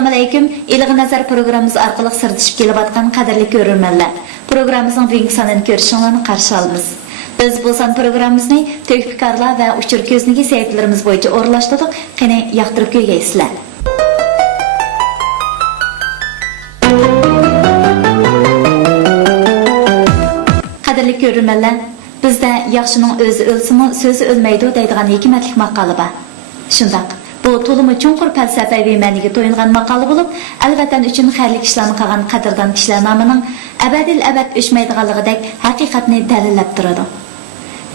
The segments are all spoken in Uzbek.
Assalamu alaykum. İlgi nazar programımız arqılıq sırtışıp kelib atqan qadirli görürmenler. Programımızın bugungi sonini ko'rishingizni qarshi olamiz. Biz bu son programımızı Tövfikarlar ve Uçur Köznigi saytlarımız boyunca o'rinlashtirdik. Qani yoqtirib ko'rgaysizlar. Qadirli görürmenler, bizde yaxshining o'zi o'lsimi, so'zi o'lmaydi deydigan hikmatlik maqoli bor. Shundaq. Bu to'limi chunqur falsafaviy ma'niga to'yingan maqola bo'lib, alvatan uchun xayrli ishlarni qilgan qadrdon kishilar nomining abadil abad o'chmaydiganligidek haqiqatni dalillab turadi.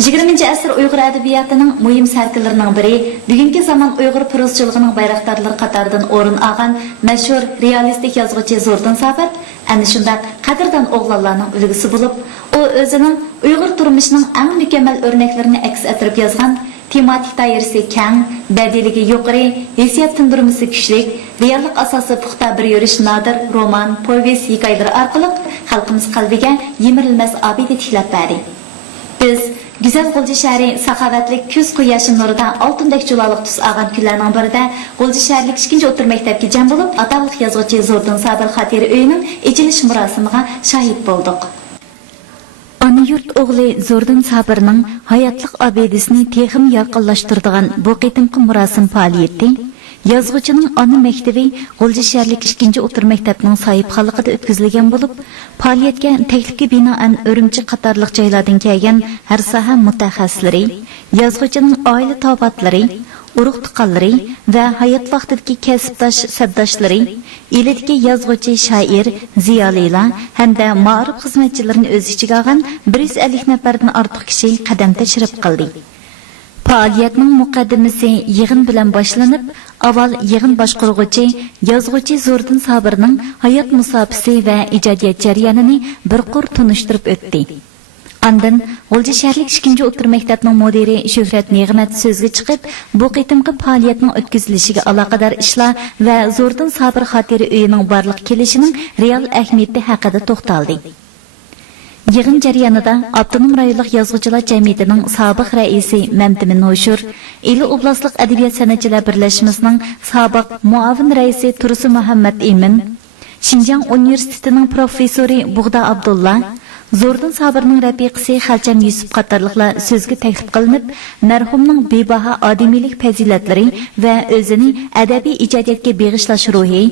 20-asr Uyg'ur adabiyotining muhim sarkillarining biri, bugungi zamon Uyg'ur prozachiligining bayroqdorlari qatoridan o'rin olgan mashhur realistik yozuvchi Zo'rdin Sabir ana shunday qadrdon o'g'lonlarning ulgusi bo'lib, u o'zining Uyg'ur turmushining eng mukammal o'rnaklarini aks ettirib yozgan tematik doirasi keng, badiligi yuqori, hissiyot tindirmasi kuchli, reallik asosi puxta bir yurish nodir roman, povest, hikoyalar orqali xalqimiz qalbiga yemirilmas obida tiklab berdi. Biz Güzel G'ulji shahri saxovatlik kuz quyoshi nurida oltindek juloliq tus olgan kunlarning birida G'ulji shaharlik 2-o'rta maktabga jam bo'lib, atavliq yozuvchi Zo'rdin Sabir xotira uyining echilish murosimiga shohid bo'ldik. Ana yurt o'g'li Zo'rdin Sabirning hayotlik obidasini texim yaqinlashtiradigan bu qitimqi murosim faoliyati yozuvchining ona maktabi G'ulji shaharlik 2-o'rta maktabning sohibxonligida o'tkazilgan bo'lib, faoliyatga taklifga binoan Urumchi qatorliq joylardan kelgan har soha mutaxassislari, yozuvchining oila tobatlari, urug' tuqqanlari va hayot vaqtidagi kasbdosh sabdoshlari, elidagi yozuvchi, shoir, ziyolilar hamda ma'rif xizmatchilarini o'z ichiga olgan 150 nafardan ortiq kishi qadam tashrif qildi. Faoliyatning muqaddimasi yig'in bilan boshlanib, avval yig'in boshqaruvchi yozuvchi Zo'rdin Sabirning hayot musofasi va ijodiyat jarayonini bir qur tunishtirib o'tdi. Ondan G'ulji shaharlik 2-o'rta maktabning mudiri Shuhrat Ne'mat so'zga chiqib, bu qitimqi faoliyatning o'tkazilishiga aloqador ishlar va Zo'rdin Sabir xotira uyining barliq kelishining real ahamiyati haqida to'xtaldi. Yig'in jarayonida Abdunum rayonlik yozuvchilar jamiyatining sobiq raisi Mamtimin Noshur, Ili oblastlik adabiyot san'atchilar birlashmasining sobiq muavin raisi Tursi Muhammad Emin, Xinjiang universitetining professori Bug'da Abdulla, Zo'rdin Sabirning rafiqasi Xalcham Yusuf qatorliqlar so'zga taklif qilinib, marhumning bebaho odamiylik fazilatlari va o'zini adabiy ijodiyatga bag'ishlash ruhi,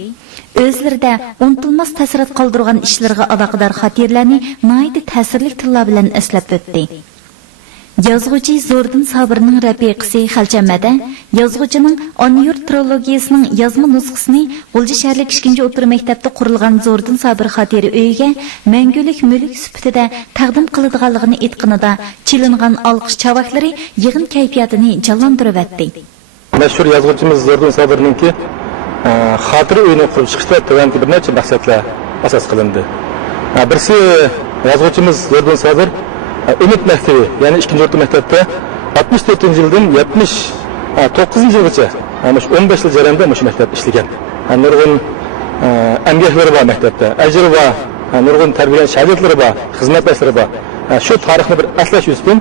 o'zlarida unutilmas ta'sir qoldirgan ishlarga aloqador xotirlarni noyda ta'sirli tillar bilan eslab o'tdi. Yozuvchi Zo'rdin Sabirning rafiqasi Xalchamada yozuvchining ona yurt trilogiyasining yozma nusxasini G'ulji shaharlik 2-o'rta maktabda qurilgan Zo'rdin Sabir xotira uyiga mangulik mulk sifatida taqdim qiladiganligini aytganida chilingan olqish chavaklari yig'in kayfiyatini jonlantirib o'tdi. Mashhur yozuvchimiz Zo'rdin Sabirningki xotira uyini qurib chiqishda tuvanki bir necha maqsadlar asos qilindi. Birisi yozuvchimiz Zo'rdin Sabir Umid maktabi, ya'ni 2-o'rta maktabda 64-yildan 79-yilgacha, ana shu 15 yil jarayonida shu maktab ishlagan. Nurg'un emgaklari bor maktabda, ajri bor, nurg'un tarbiya shogirdlari bor, xizmatdoshlari bor. Shu tarixni bir aslash uchun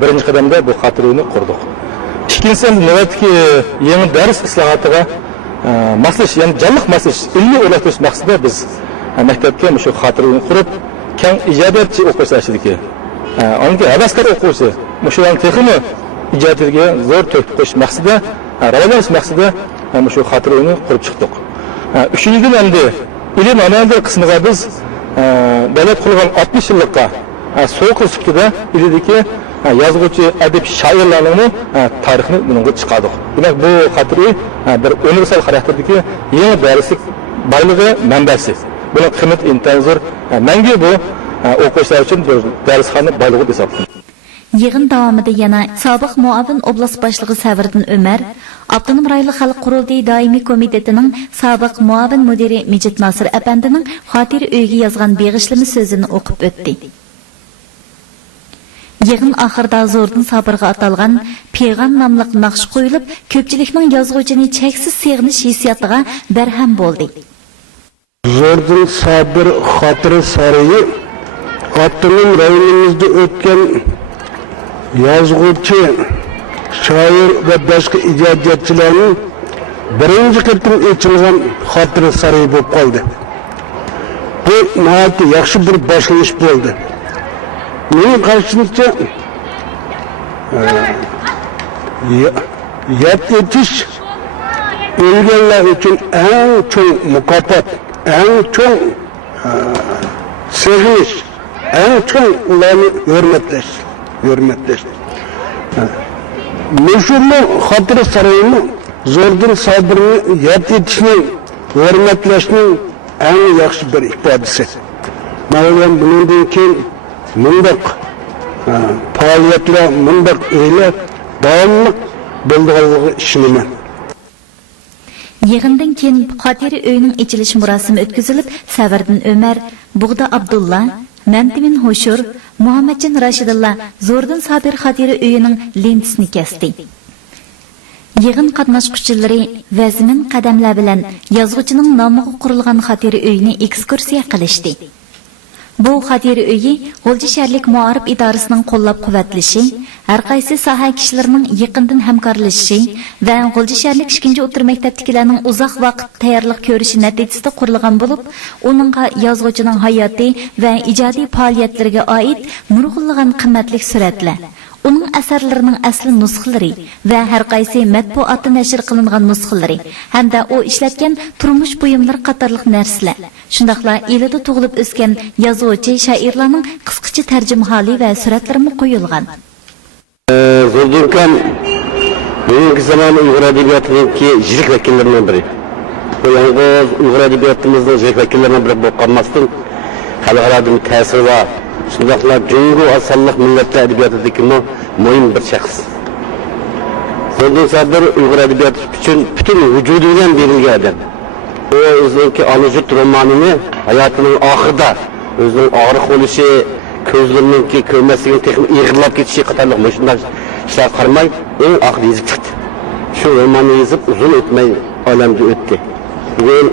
birinchi qadamda bu xotira uyini qurdik. Ikkinchisi navbatdagi yangi dars islohotiga maslash, ya'ni jonliq maslash, ilmiy o'rnatish maqsadida biz maktabga shu xotira uyini qurib, keng ijodiyatchi o'quvchilarniki onga havaskor o'quvchi mushularning texmi ijodiyatiga zo'r to'kib qo'yish maqsadida, rivojlanish maqsadida shu xotira uyini qurib chiqdik. Uchinchidan endi ilm amaliyot qismiga biz davlat qurgan 60 yillikqa so'q sifatida ilidagi yozuvchi, adib, shoirlarning tarixini bunga chiqardik. Demak, bu xotira uy bir universal xarakterdagi yangi darslik boyligi manbasi. Buni qiymat intenzor mangu bu o'quvchilar uchun darsxona boyligi hisoblanadi. Yig'in davomida yana sobiq muavin oblast boshlig'i Savirdin Umar, Abdunum rayonlik xalq qurultiyi doimiy komitetining sobiq muavin mudiri Mijit Nasir apandining xotira uyiga yozgan beg'ishlama so'zini o'qib o'tdi. Yig'in oxirida Zo'rdin Sabirga atalgan Peyg'am nomli naqsh qo'yilib, ko'pchilikning yozuvchini cheksiz seg'inish hissiyotiga barham bo'ldi. Zo'rdin Sabir xotira sarayi Abdunum rayonimizda o'tgan yozuvchi, shoir va boshqa ijodiyotchilarning birinci kırtım içilgan hatırı sarayı bo'lib qoldi. Bu nihoyatda yaxshi bir boshlanish bo'ldi. Mening qarashimcha yod etish o'lganlar uchun eng cho'ng mukofot, eng cho'ng sevinish, eng cho'ng ularni hurmatlash. Meşhurlu hatırı sarayını Zo'rdan Sobirni yod etishning, hurmatlashning eng yaxshi bir ifodasi. Mavlam bundan keyin mundaq faoliyatlar, mundaq o'ylar davomli bo'lganligiga ishonaman. Yig'indan keyin xotira uyining ochilish murosimi o'tkazilib, Savirdin Ömer, Bug'da Abdulla, Mantimin Hoshur, Muhammadjon Rashidilla Zo'rdan Sobir xotira uyining lentisini kesdi. Yig'in qatnashuvchilari vazmin qadamlar bilan yozuvchining nomiga qurilgan xotira uyini ekskursiya qilishdi. Bu xotira uyi G'o'lji shaharlik muarif idorasining qo'llab-quvvatlashi, har qaysi soha kishilarining yaqindan hamkorlashishi va G'o'lji shaharlik 2-o'rta maktabdagilarning uzoq vaqt tayyorlik ko'rishi natijasida qurilgan bo'lib, uningga yozuvchining hayoti va ijodiy faoliyatlariga oid nurg'unlagan qimmatli suratlar, uning asarlarining asli nusxalari va har qaysi matbuotda nashr qilingan nusxalari hamda u ishlatgan turmush buyumlari qatorliq narsalar, shundaqla elida tug'ilib o'sgan yozuvchi shoirlarning qisqacha tarjimaholi va suratlari qo'yilgan. Zo'rdan bugungi zamon Uyg'ur adabiyotidagi yirik vakillaridan biri. Bu yolg'iz Uyg'ur adabiyotimizning yirik vakillaridan biri bo'lib qolmasdan xalqaro ta'siri va shundaqla Jungo asonliq millatlar adabiyotidagi muhim bir shaxs. Zo'rdan Sobir Uyg'ur adabiyoti uchun butun vujudi bilan berilgan odam. O o'zining Anajut romanini hayotining oxirida o'zining og'riq bo'lishi, ko'zlarining ko'rmasligini texnik ig'irlab ketishi qatorliq shunday ishlar qarmay eng oxir yezib chiqdi. Shu romanni yezib uzun o'tmay olamga o'tdi. Bugun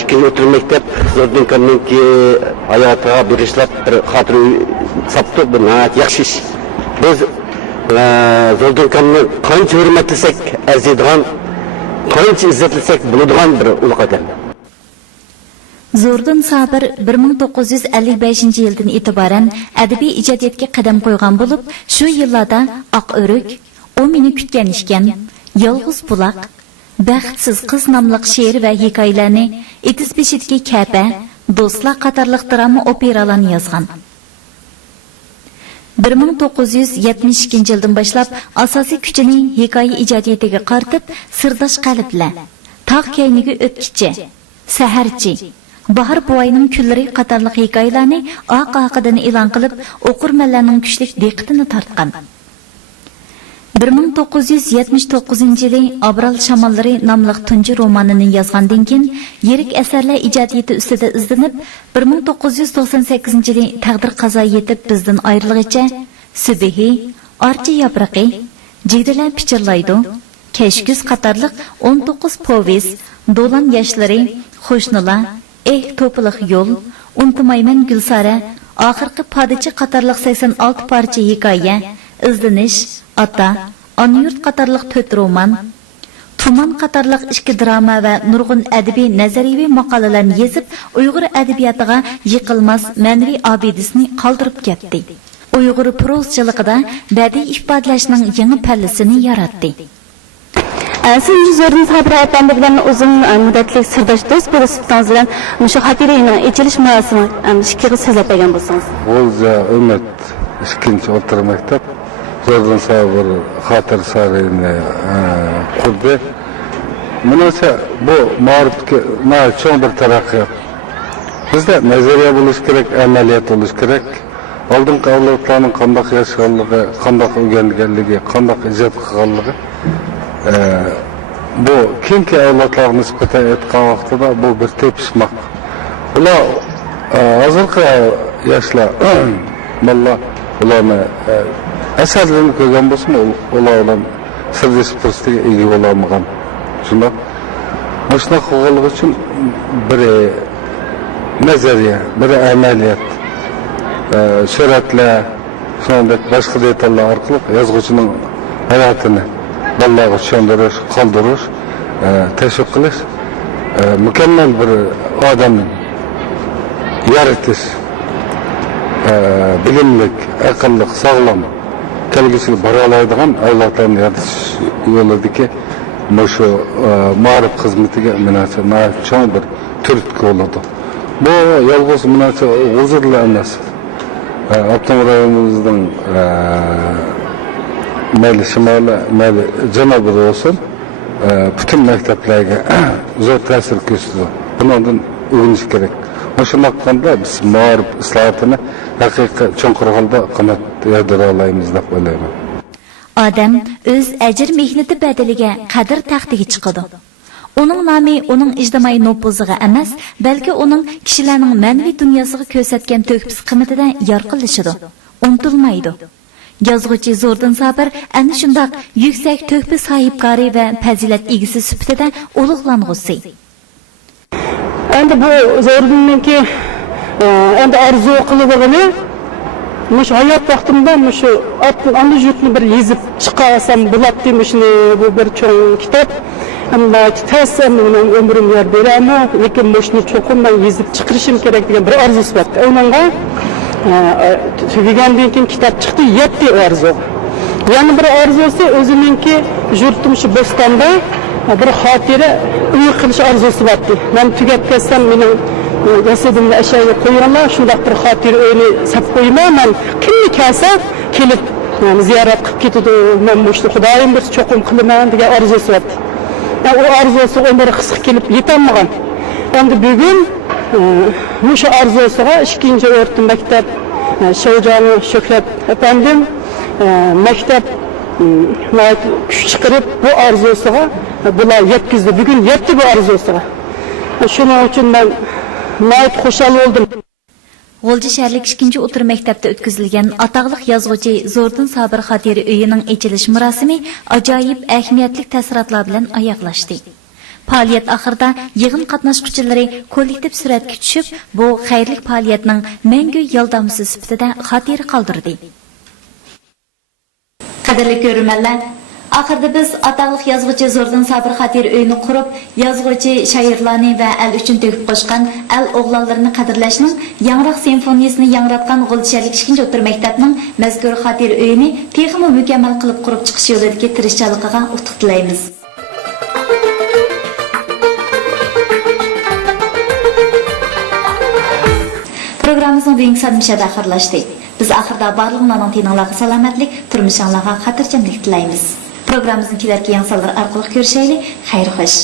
2-o'rta maktab Zo'rdan Sobirning hayotiga bag'ishlab bir xotira sapti bir nihoyat yaxshi ish. Biz Zo'rdan Sobirni qancha hurmatlasak arziydigan, qancha izzatlasak bo'ladigan bir ulug' odam. Zo'rdan Sobir 1955-yildan e'tiboran adabiy ijodiyotga qadam qo'ygan bo'lib, shu yillarda Oq o'rik, O meni kutgan ishkan, Yolg'iz buloq, Baxtsiz qiz nomli she'r va hikoyalarni, Etis beshidagi Kapa, Do'stlar qatorliq drama operalarni yozgan. 1972-yildan boshlab asosiy kuchini hikoya ijodiyatiga qaratib, Sirdosh qalblar, Tog' kayniga o'tkichi, Saharchi, Bahar buvoyning kunlari qatorliq hikoyalarni oq-oqidan e'lon qilib, o'qirmanlarning kuchli diqqatini tortgan. 1979-yili Abral shamollari nomli tunji romanini yozgandan keyin yirik asarlar ijodiyati ustida izlanib, 1998-yili taqdir qazo yetib bizdan ayrilgancha Subihi, Archa yaproqi, Jigdilar pichirlaydi, Kashkuz qatorliq 19 povest, Do'lan yoshlari, Xo'shnilar, to'piliq yo'l, Unutmayman Gulsara, oxirgi Podichi qatorliq 86 parcha hikoya, Izlanish, Ota, Onyurt qatorliq 4 roman, Tuman qatorliq 2 drama va nurg'un adabiy nazariy maqolalarni yozib, Uyg'ur adabiyotiga yiqilmas ma'naviy obidasini qoldirib ketdi. Uyg'ur prozchiligida badiiy ifodalashning yangi pallasini yaratdi. Siz Zo'rdan Sobir efendi bilan uzun muddatli sirdosh do'st bo'lishingizdan bilan shu xotiraning ochilish marosimi shikiri so'zlab bergan bo'lsangiz. G'o'lja Umid 2-o'rta maktab Zo'rdan Sobir xotira sarayini qurdi. Menimcha bu ma'rifatga cho'ng bir taraqqiyot. Bizda nazariya bo'lish kerak, amaliyot bo'lish kerak. Oldingi avlodlarning qanday yashaganligi, qanday o'rganganligi, qanday ijod qilganligi bu keyingi avlodlarga nisbatan aytgan vaqtida bu bir tepishmoq. Ular hozirgi yoshlar ularni asarlarini ko'rgan bo'lsa, ular bilan sirdosh fursatiga ega bo'lolmagan. Shundoq mashina qilganligi uchun bir nazariya, bir amaliyot, suratlar, shuningdek boshqa detallar orqali yozuvchining hayotini bolalarga tushuntirish, qoldirish teşvik qilish, mükemmel bir odamni yaratish, bilimlik, aqlli, sog'lom kelgusiga bora oladigan avlodlarni yaratish yo'lidagi shu ma'rif xizmatiga menimcha cho'ng bir turtki bo'ladi. Bu yolg'iz menimcha huzurli emas. Abdumur rayonimizning mayli shimoli, mayli janubida bo'lsin, bütün maktablarga zo'r ta'sir ko'rsatadi. Bundan o'rganish kerak. Shunday qilganda biz ma'rif islohotini haqiqiy cho'nqur holda qanot yordira olamiz deb o'ylayman. Odam o'z ajr mehnati badaliga qadr taxtiga chiqadi. Uning nomi uning ijtimoiy nufuziga emas, balki uning kishilarning ma'naviy dunyosiga ko'rsatgan to'kpis qiymatidan yorqinlashadi. Unutilmaydi. Yozuvchi Zo'rdin Sabir ana shunday yuksak to'kpis sohibkori va fazilat egasi sifatida ulug'lang'usi. Endi bu Zo'rdinninki endi arzu qiladiğini mush hayot vaqtimda mush anda yukni bir yezib chiqarsam bo'ladi demishni bu bir cho'ng kitob. Amma tasam umrim yer berami, lekin mushni cho'qim men yezib chiqarishim kerak degan bir arzusi bor. Uningga tugagandan keyin kitob chiqdi, 7 arzu. Yana bir arzusi o'zininki yurtim shu Bo'stonda bir xotira uy qilish arzusi bor. Men tugab kelsam mening jasadimni ashyoga qo'yaman, shunday bir xotira uyni sap qo'yman. Men kimni kelsa kelib ziyorat qilib ketadi. Men mushni Xudoyim bir cho'qim qilaman degan arzusi bor. O arzusi umri qisqa kelib yetolmagan. Endi bugun mush arzusiga 2-o'rta maktab Shevjoni Shuhrat efendim maktab kuch chiqarib bu arzusiga bular yetkazdi. Bugun yetdi bu arzusiga. Shuning uchun men nayt xushal bo'ldim. G'o'lji shaharlik 2-o'rta maktabda o'tkazilgan ataqliq yozuvchi Zo'rdin Sabir xotira uyining ochilish marosimi ajoyib ahamiyatli ta'sirotlar bilan oyoqlashdi. Faoliyat oxirida yig'in qatnashchilari kollektiv suratga tushib, bu xayrli faoliyatning mangu yordamchisi sifatida xotira qoldirdi. Qadrli ko'ruvchilar, oxirida biz ataqliq yozuvchi Zo'rdin Sabir xotira uyini qurib, yozuvchi shoirlarni va el uchun to'kib qo'shgan el o'g'lonlarini qadrlashning yangroq simfoniyasini yangratgan G'o'lsharlik 2-o'rta maktabning mazkur xotira uyini texnik mukammal qilib qurib chiqish yo'lidagi tirishchiligiga utuq tilaymiz. Programmamızın bugungi so'nmishida oxirlashdi. Biz oxirida barliqlarning tininglarga salomatlik, turmushinglarga xotirjamlik tilaymiz. Programmamızın kelarki yangilar orqali ko'rishaylik. Xayr xo'sh.